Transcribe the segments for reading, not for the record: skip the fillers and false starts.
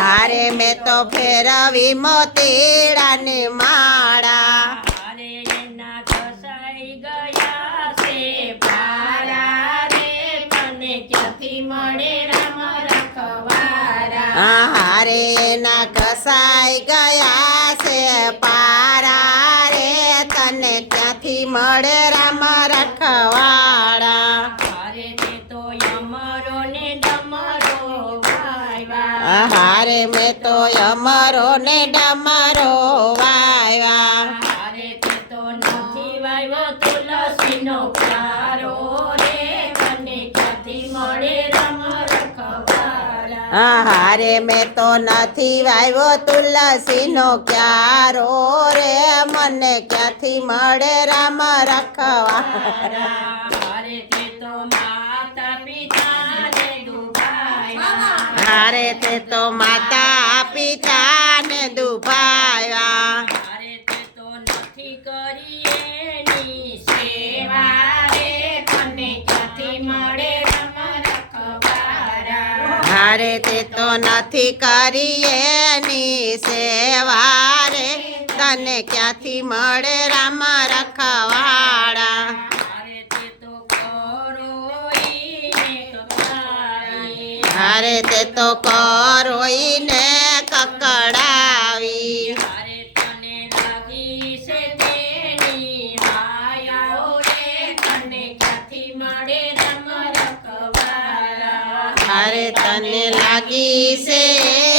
હારે મેં તો ફેરવી મોતીડાની માળા હારે એના ઘસાઈ ગયા છે પારા રે મને ક્યાંથી મળે રામ રખવારા હારે ના ઘસાઈ ગયા છે પારા રે તને ક્યાંથી મળે રામ રખવાડા હારે તે તો અમરો ને ડમરો વાયવા હારે મેં તો અમરો ને ડમરો વાયવા હારે તે તો નથી વાયવો તુલસીનો પ્યારો રે મને ક્યાંથી મળે રામ રખવારા હારે મેં તો નથી વાવ્યો તુલસીનો ક્યારો રે મને ક્યાંથી મળે રામ રખવાડા હારે તે તો માતા પિતાને દુભાયા હારે તે તો માતા પિતાને દુભાયા હારે તે તો નથી કરી એની સેવા રે મને ક્યાંથી મળે રામ રખવારા હારે તે તો નથી કરી એની સેવા રે તને ક્યાંથી મળે રામ રખવાડા હારે તે તો કરોઈને કપાઈ હારે તે તો કરોઈને કકડાવી હારે તને લાગી છે તેની માયાઓ રે તને ક્યાંથી મળે રામ રખવારા હારે તને લાગી છે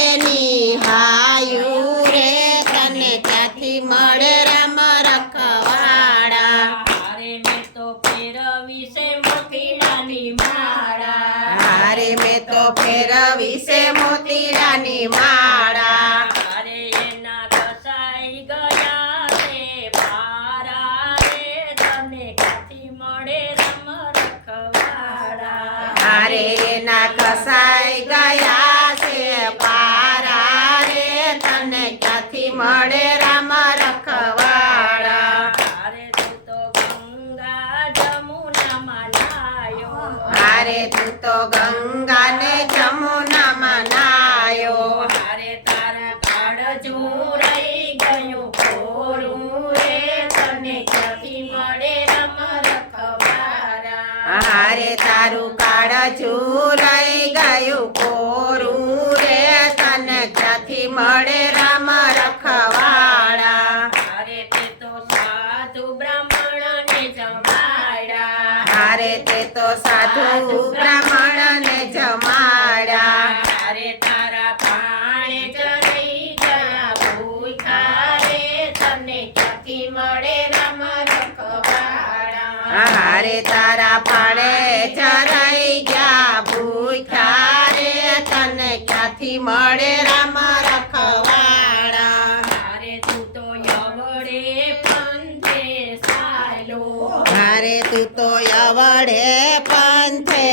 એની હાયુ રે તને ક્યાંથી મળે રામ રખવાડા હારે મેં તો ફેરવી છે મોતીડાની માળા હારે મેં તો ફેરવી છે મોતીડાની માળા હારે એના ઘસાઈ ગયા છે પારા રે તને ક્યાંથી મળે રામ રખવાડા હારે ના કસાઈ ગયા છે પારા રે તને ક્યાંથી મળે રામ રખવાડા હારે તું તો ગંગા જમુનામાં નાયો હારે તું તો ગંગા ને જમુનામાં નાયો હારે તારા કાળજુ રહી ગયું કોરું રે તને ક્યાંથી મળે રામ રખવાડા હારે તારું કાળજું રહી ગયું કોરું રે તને ક્યાંથી મળે રામ રખવાડા હારે તે તો સાધુ બ્રાહ્મણને જમાડ્યા હારે તે તો સાધુ બ્રાહ્મણને જમાડ્યા હારે તારા પાણે ચડી ગયા ભૂખા રે તને ક્યાંથી મળે રામ રખવાડા હારે તારા પાડે ચરાઈ ગયા ભૂખ્યા રે તને ક્યાંથી મળે રામ રખવાડા હારે તું તો યવડે પંથે સાયલો હારે તું તો અવડે પંથે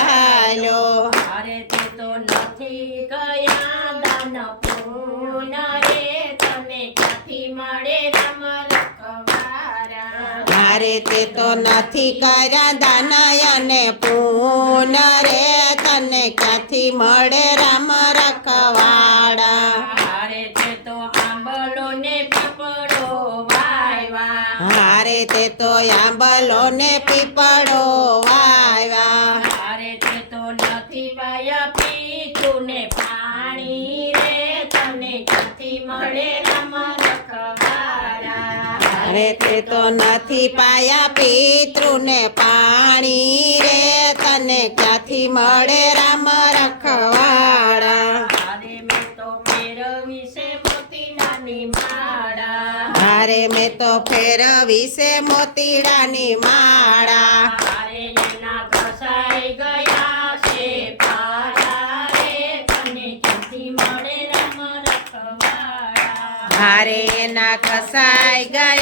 હાલ્યો હારે તે તો નથી ગયા દાન પૂન રે તને ક્યાંથી મળે રામ રખવાડા હારે તે તો નથી કર્યા દાન અને પૂન રે તને ક્યાંથી મળે રામ રખવાડા હારે તે તો આંબલો ને પીપળો વાયવા હારે તે તો આંબલો ને પીપળો વાવ્યા હારે તે તો નથી વાયા પીતું ને પાણી રે તને ક્યાંથી મળે રામ રખવાડા હારે તે તો નથી પાયા પિતૃને પાણી રે તને ક્યાંથી મળે રામ રખવાડા હારે મેં તો ફેરવી છે મોતીડાની માળા હારે મેં તો ફેરવી છે મોતીડાની માળા હારે એના ઘસાઈ ગયા છે પારા રે તને ક્યાંથી મળે રામ રખવાડા હારે ના કસાઈ ગયા